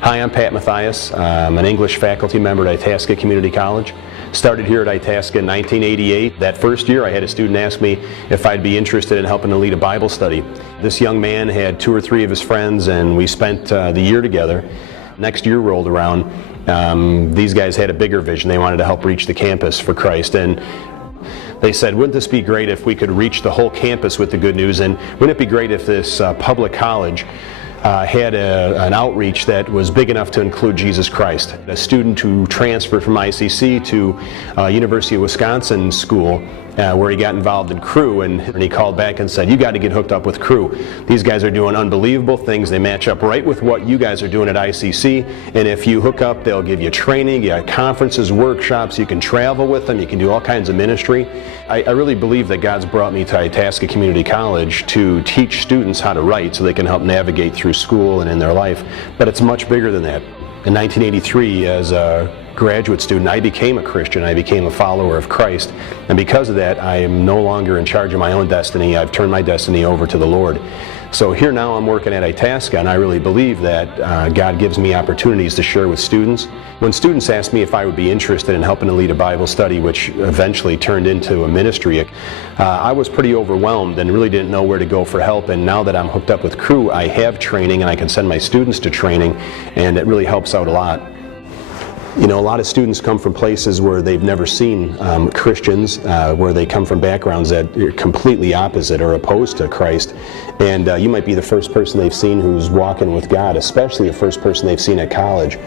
Hi, I'm Mathais. I'm an English faculty member at Itasca Community College. Started here at Itasca in 1988. That first year I had a student ask me if I'd be interested in helping to lead a Bible study. This young man had 2 or 3 of his friends and we spent the year together. Next year rolled around. These guys had a bigger vision. They wanted to help reach the campus for Christ. And they said, wouldn't this be great if we could reach the whole campus with the good news? And wouldn't it be great if this public college had an outreach that was big enough to include Jesus Christ? A student who transferred from ICC to University of Wisconsin School where he got involved in Cru, and he called back and said, you got to get hooked up with Cru. These guys are doing unbelievable things. They match up right with what you guys are doing at ICC, and if you hook up, they'll give you training, you have conferences, workshops, you can travel with them, you can do all kinds of ministry. I really believe that God's brought me to Itasca Community College to teach students how to write so they can help navigate through school and in their life, but it's much bigger than that. In 1983, as a graduate student, I became a Christian. I became a follower of Christ, and because of that, I am no longer in charge of my own destiny. I've turned my destiny over to the Lord. So here now I'm working at Itasca, and I really believe that God gives me opportunities to share with students. When students asked me if I would be interested in helping to lead a Bible study, which eventually turned into a ministry, I was pretty overwhelmed and really didn't know where to go for help. And now that I'm hooked up with Cru, I have training and I can send my students to training, and it really helps out a lot. You know, a lot of students come from places where they've never seen Christians, where they come from backgrounds that are completely opposite or opposed to Christ. And you might be the first person they've seen who's walking with God, especially the first person they've seen at college.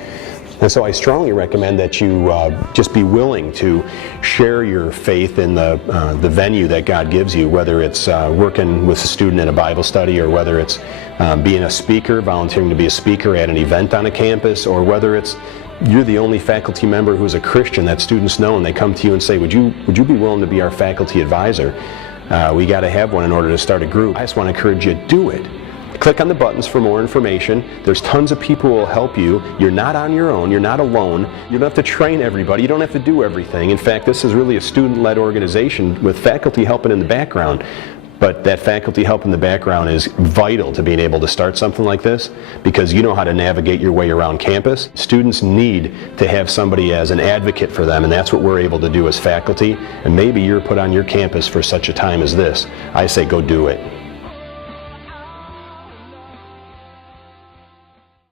And so I strongly recommend that you just be willing to share your faith in the venue that God gives you, whether it's working with a student in a Bible study, or whether it's being a speaker, volunteering to be a speaker at an event on a campus, or whether it's you're the only faculty member who's a Christian that students know, and they come to you and say, would you be willing to be our faculty advisor? We got to have one in order to start a group. I just want to encourage you, do it. Click on the buttons for more information. There's tons of people who will help you. You're not on your own. You're not alone. You don't have to train everybody. You don't have to do everything. In fact, this is really a student-led organization with faculty helping in the background. But that faculty help in the background is vital to being able to start something like this, because you know how to navigate your way around campus. Students need to have somebody as an advocate for them, and that's what we're able to do as faculty. And maybe you're put on your campus for such a time as this. I say go do it.